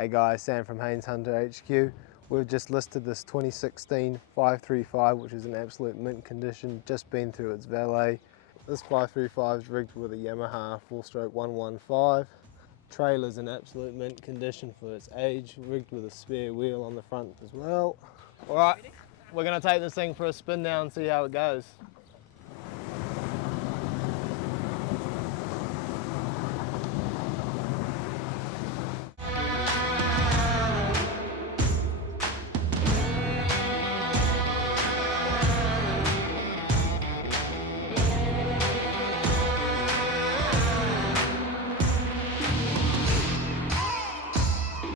Hey guys, Sam from Haines Hunter HQ. We've just listed this 2016 535, which is in absolute mint condition, just been through its valet. This 535 is rigged with a Yamaha 4-stroke 115. Trailer's in absolute mint condition for its age, rigged with a spare wheel on the front as well. Alright, we're going to take this thing for a spin now and see how it goes.